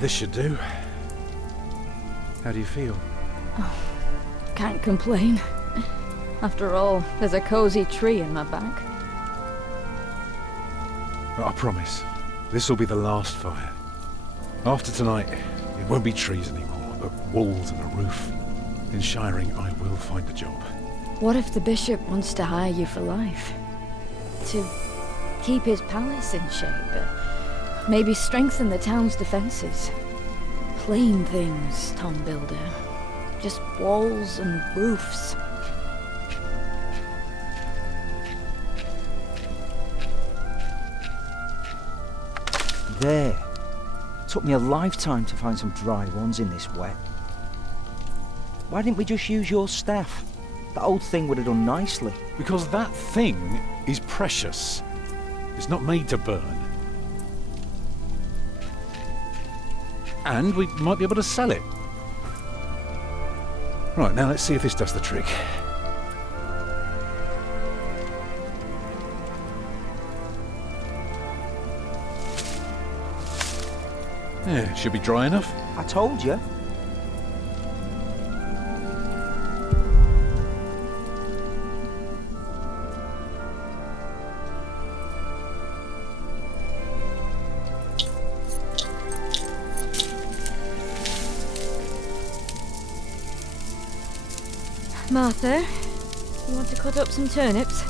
This should do. How do you feel? Can't complain. After all, there's a cozy tree in my back. I promise, this will be the last fire. After tonight, it won't be trees anymore, but walls and a roof. In Shiring, I will find a job. What if the bishop wants to hire you for life? To keep his palace in shape? Maybe strengthen the town's defences? Plain things, Tom Builder. Just walls and roofs. There. Took me a lifetime to find some dry ones in this wet. Why didn't we just use your staff? That old thing would have done nicely. Because that thing is precious. It's not made to burn. And we might be able to sell it. Right, now let's see if this does the trick. Yeah, should be dry enough. I told you. Martha, you want to cut up some turnips?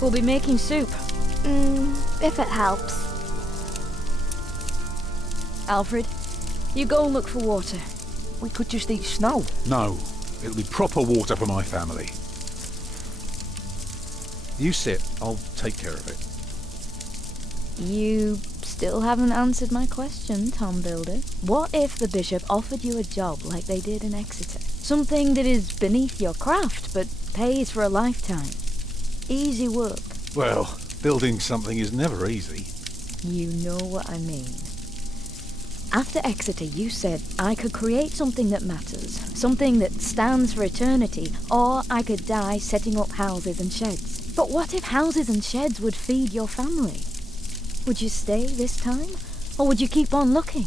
We'll be making soup. If it helps. Alfred, you go and look for water. We could just eat snow. No, it'll be proper water for my family. You sit, I'll take care of it. You still haven't answered my question, Tom Builder. What if the bishop offered you a job like they did in Exeter? Something that is beneath your craft, but pays for a lifetime. Easy work. Well, building something is never easy. You know what I mean. After Exeter, you said I could create something that matters, something that stands for eternity, or I could die setting up houses and sheds. But what if houses and sheds would feed your family? Would you stay this time, or would you keep on looking?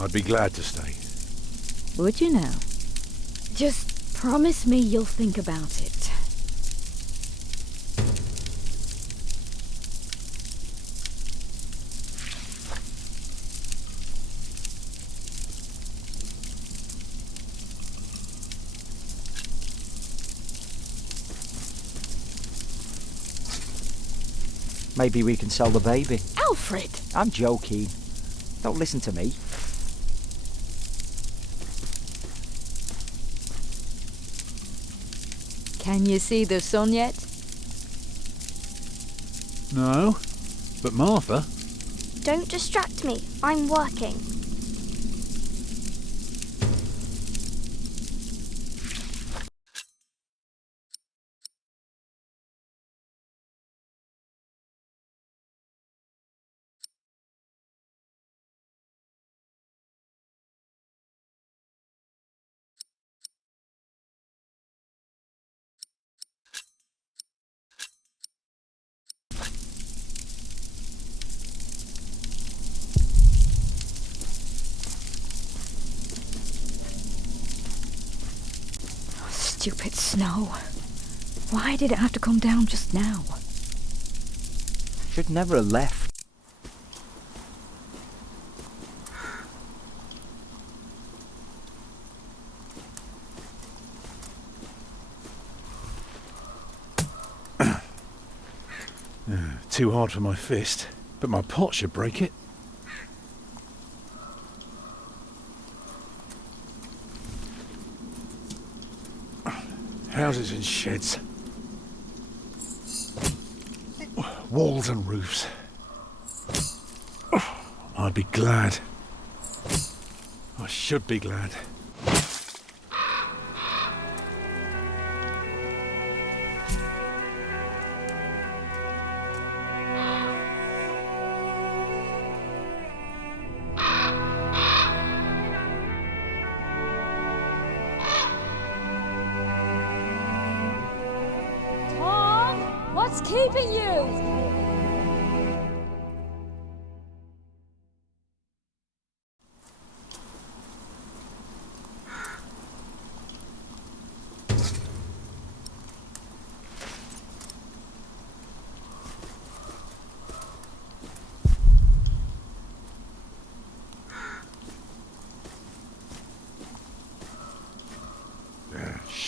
I'd be glad to stay. Would you now? Just promise me you'll think about it. Maybe we can sell the baby. Alfred! I'm joking. Don't listen to me. Can you see the sun yet? No, but Martha... Don't distract me. I'm working. Stupid snow. Why did it have to come down just now? Should never have left. Too hard for my fist, but my pot should break it. Houses and sheds. Walls and roofs. I'd be glad. I should be glad. Tom, what's keeping you?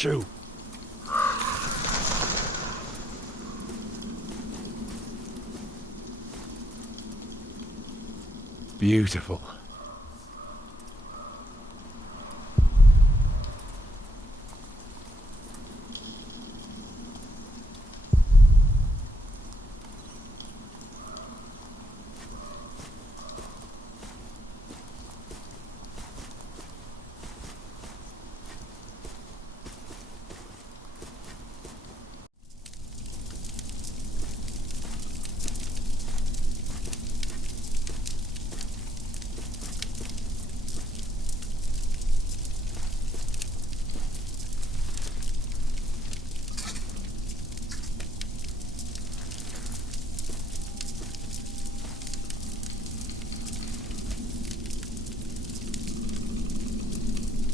Shoo! Beautiful.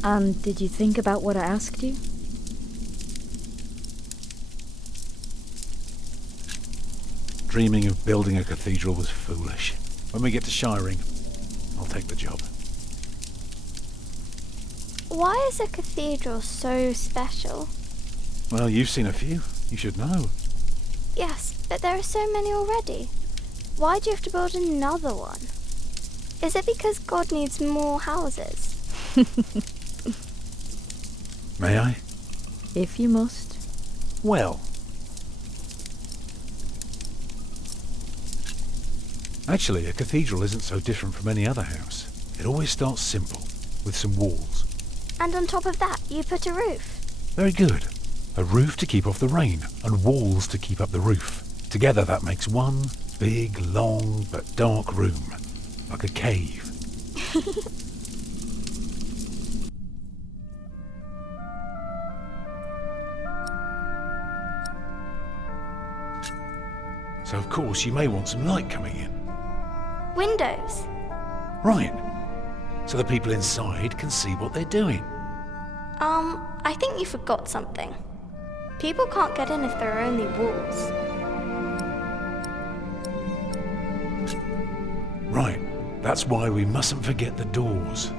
And did you think about what I asked you? Dreaming of building a cathedral was foolish. When we get to Shiring, I'll take the job. Why is a cathedral so special? Well, you've seen a few. You should know. Yes, but there are so many already. Why do you have to build another one? Is it because God needs more houses? May I? If you must. Well. Actually, a cathedral isn't so different from any other house. It always starts simple, with some walls. And on top of that, you put a roof. Very good. A roof to keep off the rain, and walls to keep up the roof. Together that makes one big, long, but dark room. Like a cave. So of course you may want some light coming in. Windows. Right. So the people inside can see what they're doing. I think you forgot something. People can't get in if there are only walls. Right. That's why we mustn't forget the doors.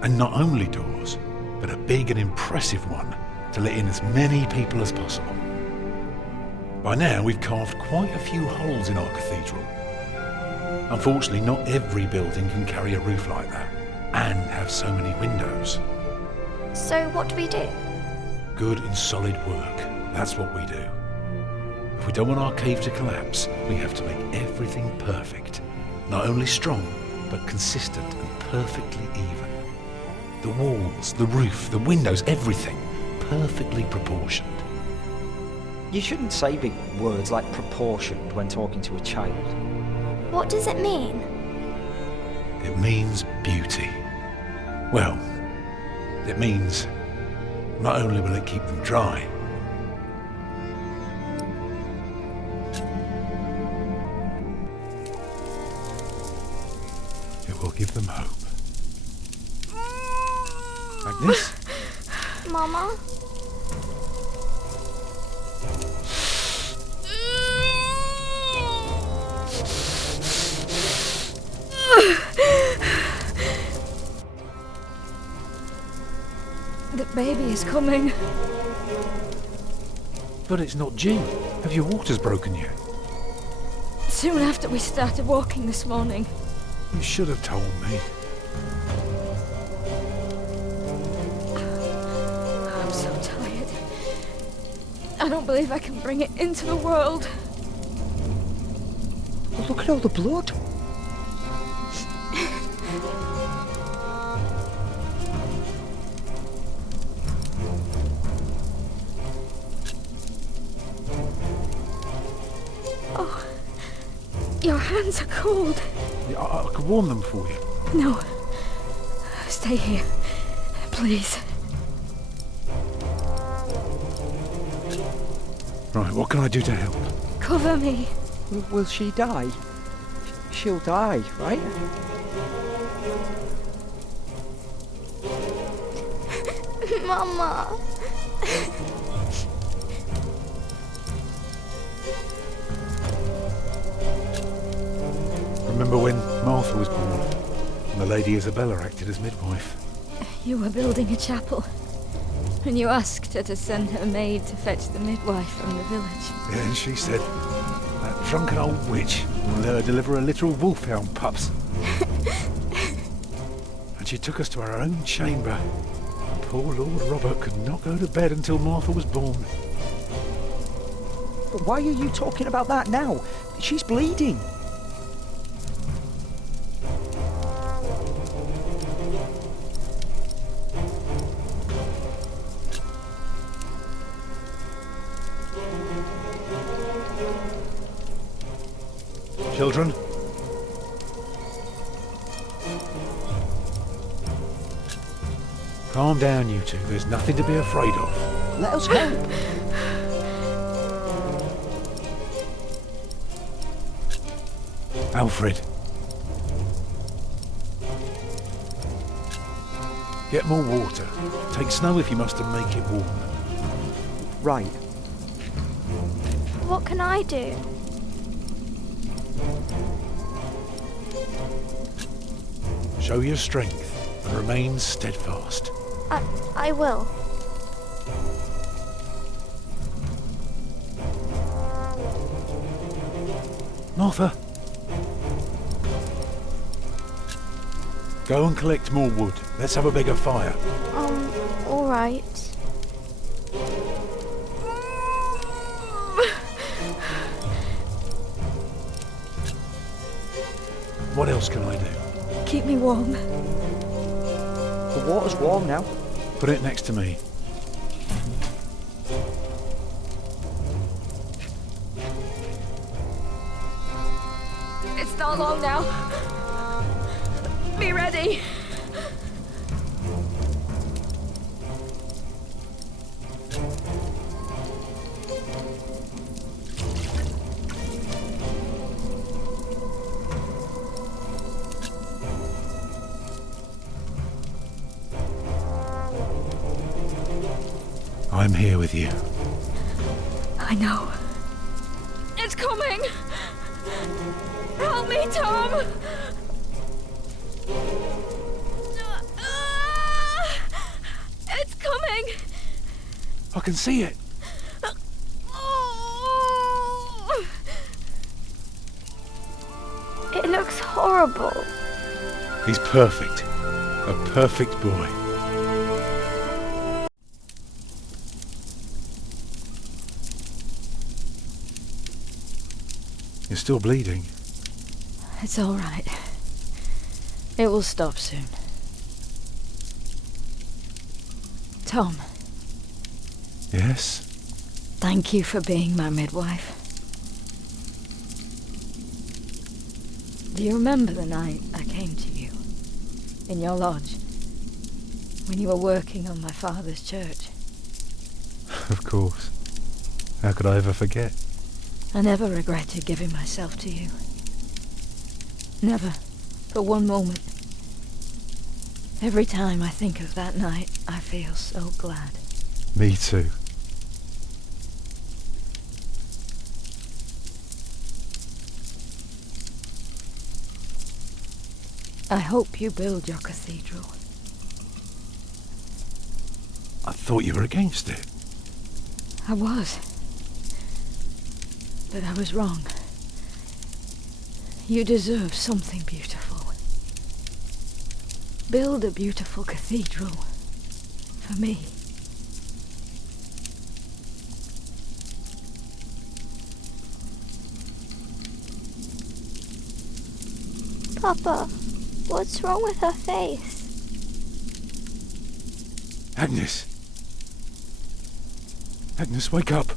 And not only doors, but a big and impressive one to let in as many people as possible. By now we've carved quite a few holes in our cathedral. Unfortunately, not every building can carry a roof like that and have so many windows. So what do we do? Good and solid work. That's what we do. If we don't want our cave to collapse, we have to make everything perfect. Not only strong, but consistent and perfectly even. The walls, the roof, the windows, everything perfectly proportioned. You shouldn't say big words like proportioned when talking to a child. What does it mean? It means beauty. Well, it means not only will it keep them dry, it will give them hope. Agnes? Mama? The baby is coming. But it's not Jean. Have your waters broken yet? Soon after we started walking this morning. You should have told me. I'm so tired. I don't believe I can bring it into the world. Oh, look at all the blood. Oh, your hands are cold. Yeah, I could warm them for you. No. Stay here. Please. Right, what can I do to help? Cover me. Will she die? She'll die, right? Mama. Remember when Martha was born and the Lady Isabella acted as midwife? You were building a chapel. And you asked her to send her maid to fetch the midwife from the village. Yeah, and she said, that drunken old witch will let her deliver a literal wolfhound pups. And she took us to our own chamber. And poor Lord Robert could not go to bed until Martha was born. But why are you talking about that now? She's bleeding. Children? Calm down, you two. There's nothing to be afraid of. Let us help. Alfred. Get more water. Take snow if you must and make it warm. Right. What can I do? Show your strength and remain steadfast. I will. Martha. Go and collect more wood. Let's have a bigger fire. All right. What else can I do? Keep me warm. The water's warm now. Put it next to me. It's not long now. Be ready. I'm here with you. I know. It's coming! Help me, Tom! It's coming! I can see it. It looks horrible. He's perfect. A perfect boy. You're still bleeding. It's all right. It will stop soon. Tom, Yes? thank you for being my midwife. Do you remember the night I came to you? In your lodge? When you were working on my father's church? Of course. How could I ever forget? I never regretted giving myself to you. Never, for one moment. Every time I think of that night, I feel so glad. Me too. I hope you build your cathedral. I thought you were against it. I was. But I was wrong. You deserve something beautiful. Build a beautiful cathedral. For me. Papa, what's wrong with her face? Agnes. Agnes, wake up.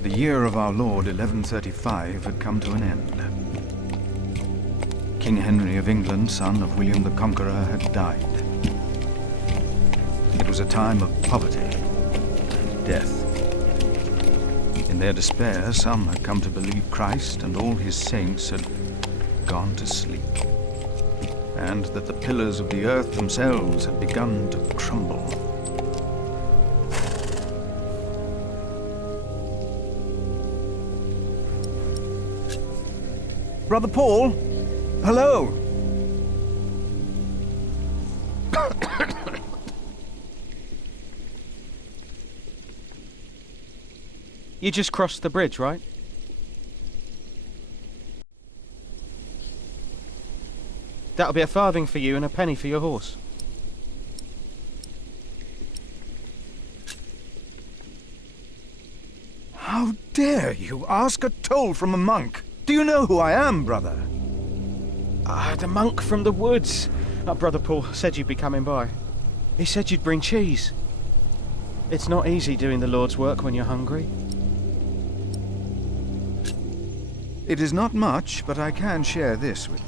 The year of our Lord 1135 had come to an end. King Henry of England, son of William the Conqueror, had died. It was a time of poverty and death. In their despair, some had come to believe Christ and all his saints had gone to sleep, and that the pillars of the earth themselves had begun to crumble. Brother Paul? Hello! You just crossed the bridge, right? That'll be a farthing for you and a penny for your horse. How dare you ask a toll from a monk? Do you know who I am, brother? The monk from the woods. Brother Paul said you'd be coming by. He said you'd bring cheese. It's not easy doing the Lord's work when you're hungry. It is not much, but I can share this with you.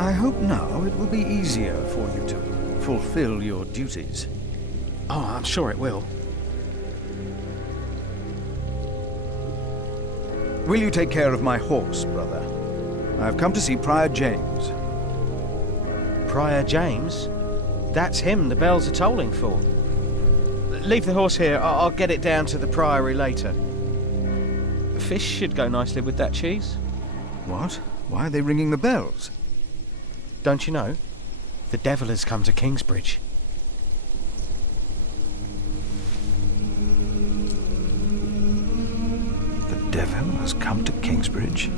I hope now it will be easier for you to fulfill your duties. Oh, I'm sure it will. Will you take care of my horse, brother? I have come to see Prior James. Prior James? That's him the bells are tolling for. Leave the horse here. I'll get it down to the priory later. Fish should go nicely with that cheese. What? Why are they ringing the bells? Don't you know? The devil has come to Kingsbridge. The devil has come to Kingsbridge?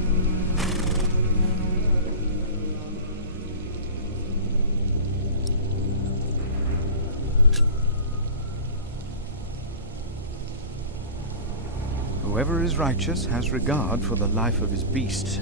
Whoever is righteous has regard for the life of his beast.